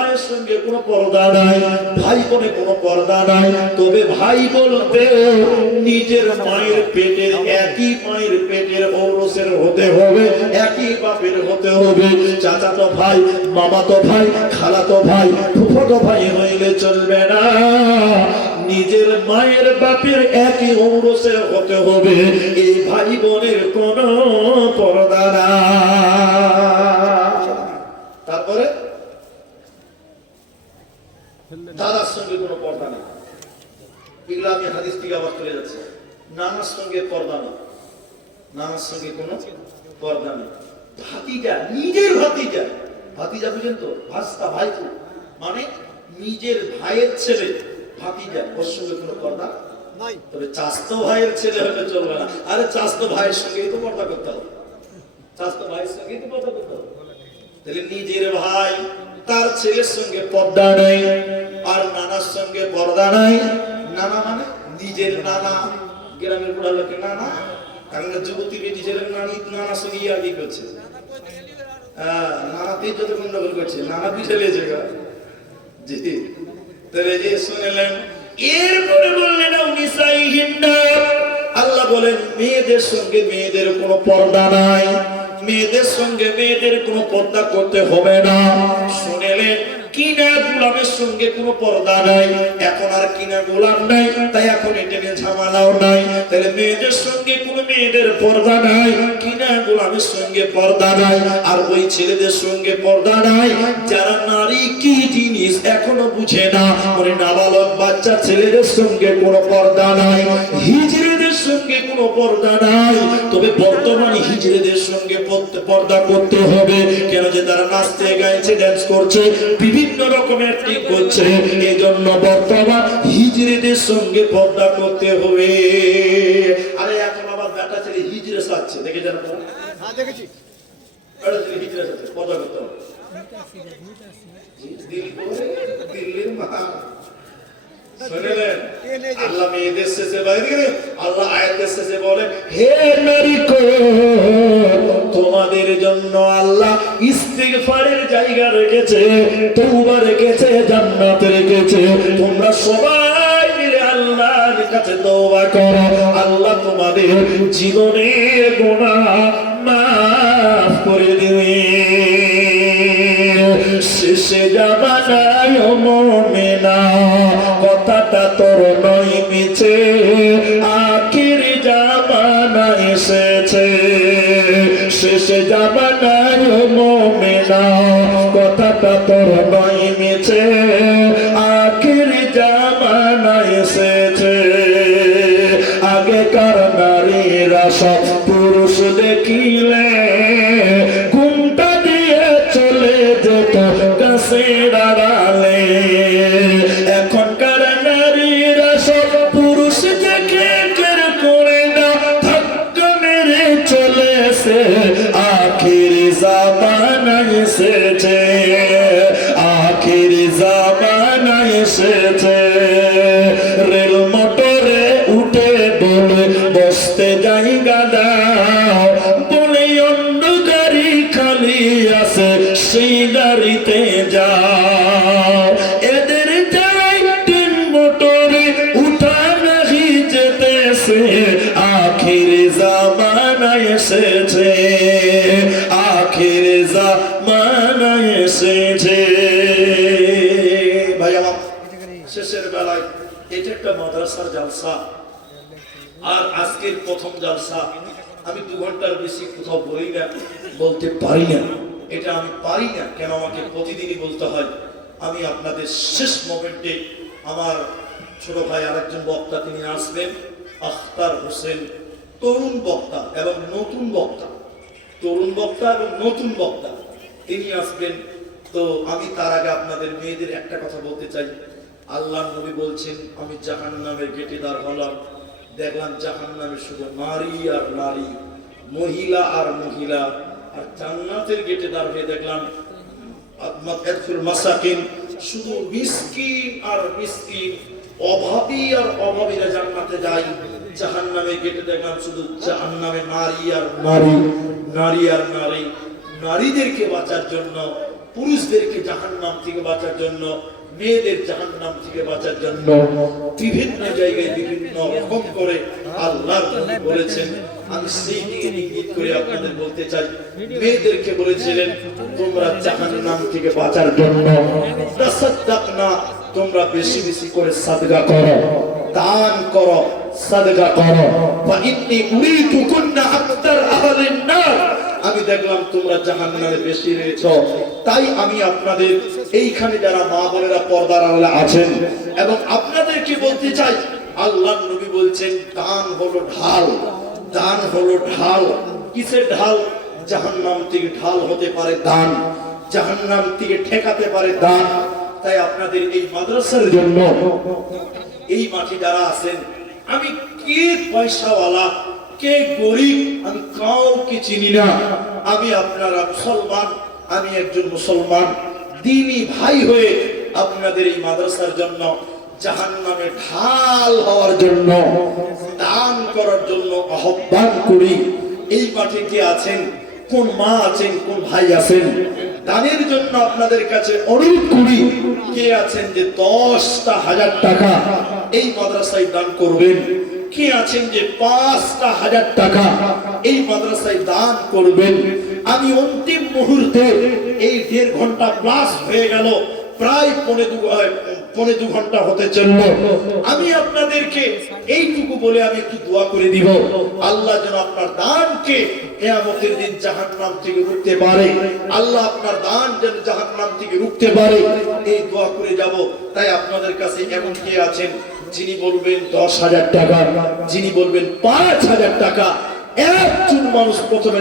ভাইয়ের সঙ্গে কোনো পর্দা নাই, ভাই বোনে কোনো পর্দা নাই, তবে ভাই বলতে নিজের মায়ের পেটের, একই মায়ের পেটের ঔরসের হতে হবে, একই বাপের হতে হবে। চাচাতো ভাই, মামাতো ভাই, খালাতো ভাই, ফুফাতো ভাই হইলে চলবে না, নিজের মায়ের বাপের একই ঔরসে হতে হবে। এই ভাই বোনের কোনো পর্দা নাই। তারপরে দাদার সঙ্গে কোনো পর্দা নেই, এগুলো আমি হাদিস থেকে আবার চলে যাচ্ছে। নানার সঙ্গে পর্দা নেই, নানার সঙ্গে কোনো পর্দা নেই। ভাতিজা, নিজের ভাতিজা, ভাতিজা বুঝেন তো, ভাস্তা ভাই তো, মানে নিজের ভাইয়ের ছেলে ভাতিজা, ওর সঙ্গে কোনো পর্দা নাই। তবে চাস্তো ভাইয়ের ছেলে হলে চলবে না। আরে চাস্তো ভাইয়ের সঙ্গেই তো পর্দা করতে হবে, চাস্তো ভাইয়ের সঙ্গেই তো পর্দা করতে হবে। তাহলে নিজের ভাই তার ছেলের সঙ্গে পর্দা নেই, আর নানার সঙ্গে পর্দা নাই। নানা মানে নিজের নানা, গ্রামের বুড়া লোকের নানা, কারণ যুবতী বেটি ছেলের নানি নানার সঙ্গে ইয়ার্কি করছে, নানাতেই যত গন্ডগোল করছে, নানা পিঠে লেগেছে গা। জি, তাহলে যে শুনলেন, এরপরে বললেন আল্লাহ বলেন মেয়েদের সঙ্গে মেয়েদের কোনো পর্দা নাই, মেয়েদের সঙ্গে মেয়েদের কোনো পর্দা করতে হবে না। শুনলেন কিনা গোলামের সঙ্গে কোনো পর্দা নাই, এখন আর কিনা গোলাম নাই, তাই এখন এটা নিয়ে ঝামেলাও নাই। তাহলে মেয়েদের সঙ্গে কোনো মেয়েদের পর্দা নাই, কিনা গোলামের সঙ্গে পর্দা নাই, আর ওই ছেলেদের সঙ্গে পর্দা নাই যারা নারী কি জিনিস এখনো বুঝে না। ওই নাবালক বাচ্চা ছেলেদের সঙ্গে কোনো পর্দা নাই, হিজড়েদের সঙ্গে কোনো পর্দা নাই। তবে বর্তমানে হিজড়েদের সঙ্গে পর্দা করতে হবে, কেন যে তারা নাচতে গাইছে, ড্যান্স করছে, বিভিন্ন রকমের ঠিক করছে, এই জন্য বর্তমান হিজড়েদের সঙ্গে পর্দা করতে হবে। আরে এখন আবার বেটা ছেলে হিজড়ে সাজছে, দেখে যান আপনারা? হ্যাঁ দেখেছি, বেটা ছেলে হিজড়ে সাজছে, পর্দা করতে হবে। দিল্লির মা শুনলেন, আল্লাহ মেয়েদের শেষে বাইরে, আল্লাহ আয়াতের শেষে বলেন, হে নারীকো তোমাদের জন্য আল্লাহ ইস্তিগফারের জায়গা রেখেছে, তওবা রেখেছে, জান্নাত রেখেছে। তোমরা সবাই মিলে আল্লাহর কাছে তওবা করো, আল্লাহ তোমাদের জীবনের গুনাহ মাফ করে দিবে। শেষে জামানায় মুমিনা কথাটা তোর নয় মিছে, আখির জামানা এসেছে। শেষে জামানায় মুমিনা কথাটা তোর নয় মিছে, আখির জামানা এসেছে। আগেকার নারীরা সব পুরুষ দেখিলে ঘুমটা দিয়ে চলে যেত কাছে দাঁড়ালে, এখনকার নারীরা সব পুরুষ দেখে কের করে না ধাক্কা মেরে চলেছে। আখির জামানা এসেছে, আখির জামানা এসেছে। রেল মোটরে উঠে বলে বসতে জায়গা দাও, বলে অন্য গাড়ি খালি আছে সেই গাড়িতে যাও। এদের যাই ট্রেন মোটরে উঠা নাহি যেতেছে, আখির জামানা এসেছে, আখির জামানা এসেছে। ভাই আমার শেষের বেলায় এটা একটা মাদ্রাসার জালসা, আর আজকের প্রথম জালসা। আমি 2 ঘন্টার বেশি কোথাও বলি না, বলতে পারি না, এটা আমি পারি না, কেন আমাকে প্রতিদিনই বলতে হয়। আমি আপনাদের শেষ মোমেন্টে আমার ছোট ভাই আরেকজন বক্তা তিনি আসবেন, আখতার হোসেন, তরুণ বক্তা এবং নতুন বক্তা, তরুণ বক্তা এবং নতুন বক্তা তিনি আসবেন। তো আমি তার আগে আপনাদের মেয়েদের একটা কথা বলতে চাই। আল্লাহ নবী বলছেন, আমি জাহান্নামের গেটে দাঁড় হলাম, দেখলাম জাহান্নামে শুধু নারী আর নারী, মহিলা আর মহিলা, আর জান্নাতের গেটে দাঁড় হয়ে দেখলাম মাসাকিন, শুধু মিসকিন আর মিসকিন, অভাবী আর অভাবীরা জান্নাতে যায়। জাহান্নামের গেটে দেখলাম শুধু জাহান্নামে নারী আর নারী, নারী আর নারী। নারীদেরকে বাঁচার জন্য পুরুষদেরকে জাহান্নাম থেকে বাঁচার জন্য, মেয়েদের জাহান্নাম থেকে বাঁচার জন্য বিভিন্ন জায়গায় বিভিন্ন রকম করে আল্লাহর নবী বলেছেন। আমি সেই দিকে ইঙ্গিত করে আপনাদের বলতে চাই, মেয়েদেরকে বলেছিলেন তোমরা জাহান্নাম থেকে বাঁচার জন্য তাসাদদাকনা, তোমরা বেশি বেশি করে সাদকা করো, দান করো, সাদকা করো। ফা ইন্নী উরিতুকুন্না আকতার আহলিন নার, আমি দেখলাম তোমরা জাহান্নামে বেশি রয়েছো, তাই আমি আপনাদের এইখানে যারা মা বোনেরা পর্দার আড়ালে আছেন এবং আপনাদেরকে বলতে চাই, আল্লাহর নবী বলছেন দান হলো ঢাল, দান হলো ঢাল। কিসের ঢাল? জাহান্নাম থেকে ঢাল হতে পারে দান, জাহান্নাম থেকে ঠেকাতে পারে দান। তাই আপনাদের এই মাদ্রাসার জন্য এই মাঠে যারা আছেন, আমি কে পয়সাওয়ালা কে গরিব আমি কাউকে চিনি না, আমি আপনারা মুসলমান, আমি একজন মুসলমান দ্বীনি ভাই হয়ে আপনাদের এই মাদ্রাসার জন্য জাহান্নামে ঢাল হওয়ার জন্য, দান করার জন্য আহ্বান করি। এই মাঠে কে আছেন, কোন মা আছেন, কোন ভাই আছেন, দানের জন্য আপনাদের কাছে অনুরোধ করি, কে আছেন যে 10,000 টাকা এই মাদ্রাসায় দান করবেন, কে আছেন যে 5,000 টাকা এই মাদ্রাসায় দান করবেন। আমি অন্তিম মুহূর্তে এই 1.5 ঘন্টা প্লাস হয়ে গেল, প্রায় পৌনে দু ঘন্টা হতে চলল, আমি আপনাদেরকে এইটুকু বলে আমি একটু দোয়া করে দিব, আল্লাহ যেন আপনার দানকে কিয়ামতের দিন জাহান্নাম থেকে রুখতে পারে, আল্লাহ আপনার দান যেন জাহান্নাম থেকে রুখতে পারে, এই দোয়া করে যাব। তাই আপনাদের কাছে এমন কে আছেন যিনি বলবেন 10,000 টাকা, যিনি বলবেন 5,000 টাকা, একজন মানুষ প্রথমে